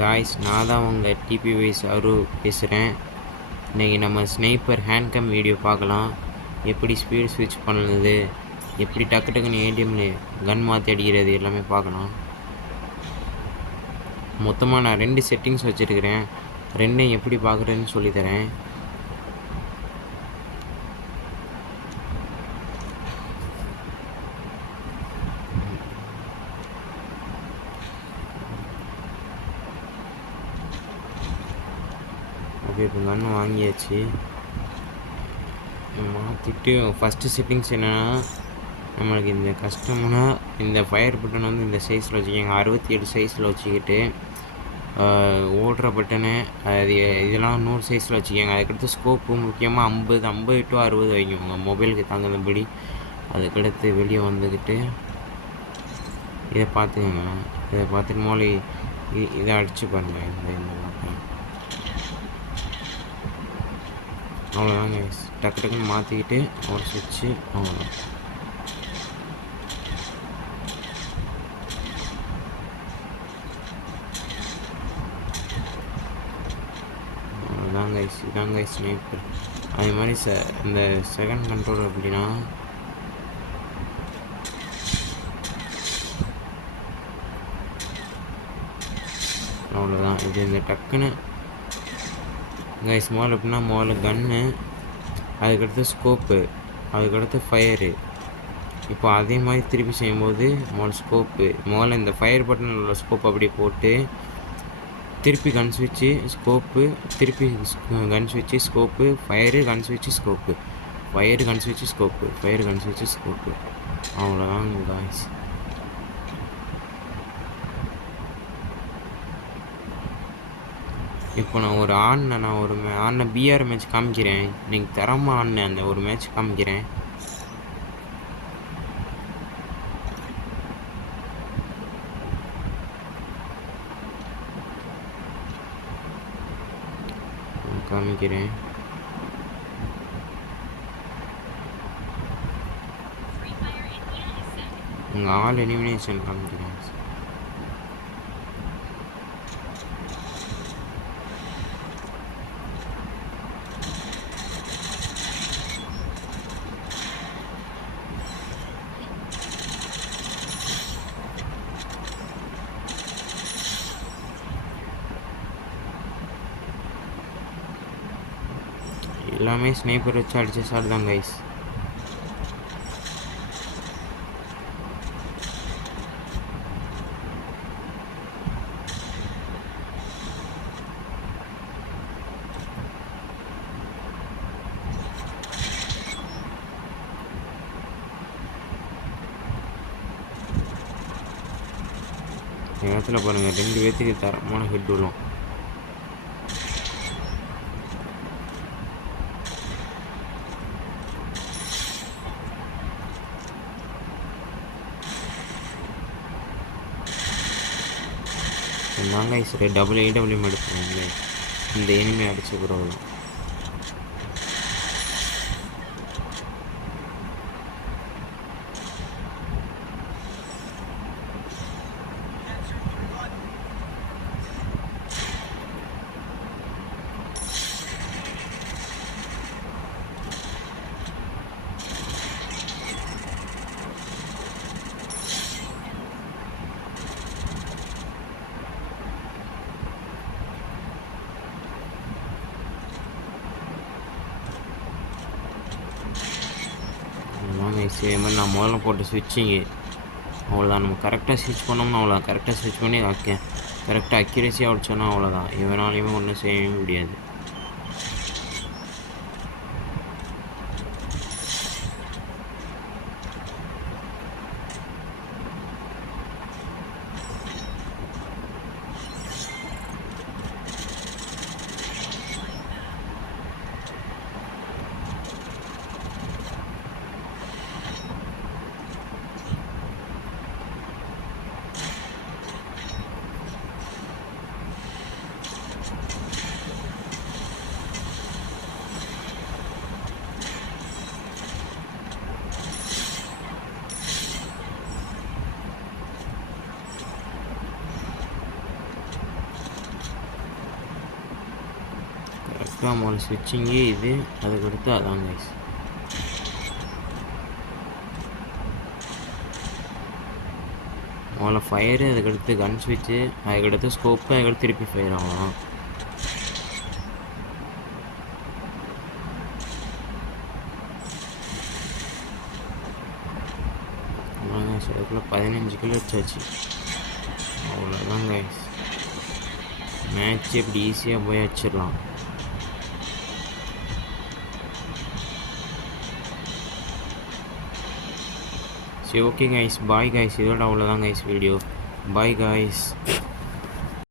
Guys, நான் தான் உங்கள் டிபிவைஸ் அரு பேசுகிறேன். இன்றைக்கி நம்ம ஸ்னைப்பர் ஹேண்ட்கம் வீடியோ பார்க்கலாம். எப்படி ஸ்பீடு ஸ்விட்ச் பண்ணுறது, எப்படி டக்கு டக்குன்னு ஏடிஎம்ல கன் மாற்றி அடிக்கிறது எல்லாமே பார்க்கலாம். மொத்தமாக நான் 2 செட்டிங்ஸ் வச்சுருக்கிறேன். ரெண்டையும் எப்படி பார்க்குறதுன்னு சொல்லித்தரேன். ஓகே, இப்போ கன்று வாங்கியாச்சு. மாற்றிட்டு ஃபஸ்ட்டு செட்டிங்ஸ் என்னென்னா, நம்மளுக்கு இந்த கஷ்டம்னா இந்த ஃபயர் பட்டன் வந்து இந்த சைஸில் வச்சுக்கோங்க. 67 சைஸில் வச்சுக்கிட்டு ஓடுற பட்டனு அது இதெல்லாம் 100 சைஸில் வச்சுக்கோங்க. அதுக்கடுத்து ஸ்கோப்பு முக்கியமாக 50 to 60 வைக்கும் உங்கள் மொபைலுக்கு தகுந்தபடி. அதுக்கடுத்து வெளியே வந்துக்கிட்டு இதை பார்த்துக்கோங்க. இதை பார்த்துட்டு மோலி இதை அடித்து பாருங்கள். இந்த அவ்வளோதாங்க. டக்கு டக்குன்னு மாற்றிக்கிட்டு ஒரு சுவிட்சு அவ்வளோதான். இதாங்க ஸ்னைப்பர். அதே மாதிரி இந்த செகண்ட் கண்ட்ரோல் அப்படின்னா அவ்வளோதான். இது இந்த டக்குன்னு கைஸ் முதல்ல எப்படின்னா முதல்ல கன்னு, அதுக்கடுத்து ஸ்கோப்பு, அதுக்கடுத்து ஃபயரு. இப்போ அதே மாதிரி திருப்பி செய்யும்போது முதல்ல ஸ்கோப்பு, முதல்ல இந்த ஃபயர் பட்டன் உள்ள ஸ்கோப் அப்படியே போட்டு திருப்பி கன் ஸ்விட்சு ஸ்கோப்பு, திருப்பி கன் ஸ்விட்சு ஸ்கோப்பு, ஃபயரு கன் ஸ்விட்சு ஸ்கோப்பு, ஃபயரு கன் ஸ்விட்சு ஸ்கோப்பு, ஃபயரு கன் ஸ்விட்சு ஸ்கோப்பு. அவ்வளோதான் காய்ஸ். இப்போ நான் ஒரு ஆடின பிஆர் மேட்ச் காமிக்கிறேன். இன்றைக்கி தரமாக ஆடினேன் அந்த ஒரு மேட்ச் காமிக்கிறேன். உங்கள் ஆல் எலிமினேஷன் காமிக்கிறேன். எல்லாமே ஸ்னைப்பர் வச்சு அடித்த ஷாட் தான் கைஸ். இடத்துல பாருங்கள், 2 பேர்த்துக்கு தரமான ஹெட் விழும். நாங்கள் சரி டபுள் ஏடபிள்யூஎம் எடுத்துருவாங்க இந்த எனிமே அடிச்ச பிறகு. இதே மாதிரி நான் முதல்ல போட்ட ஸ்விட்சிங்கு அவ்வளோதான். நம்ம கரெக்டாக ஸ்விட்ச் பண்ணோம்னா அவ்வளோதான். கரெக்டாக ஸ்விட்ச் பண்ணி கரெக்டாக அக்யூரேசியாக அடிச்சோன்னா அவ்வளோதான். இவனாலையுமே ஒன்றும் செய்யவே முடியாது. கரெக்டாக முதல்ல ஸ்விட்சிங்கு இது, அதுக்கடுத்து அதான் கைஸ். முதல்ல ஃபயரு, அதுக்கடுத்து கன் ஸ்விட்சு, அதுக்கடுத்து ஸ்கோப்பு, அதுக்கடுத்து திருப்பி ஃபயர் ஆகலாம். அதுக்குள்ளே 15 கிலோ வச்சாச்சு. அவ்வளோதான் கைஸ், மேட்ச் இப்படி ஈஸியாக போய் வச்சிடலாம். சரி ஓகே கைஸ், பாய் கைஸ். இதோட அவ்வளோதான் கைஸ் வீடியோ. Bye guys.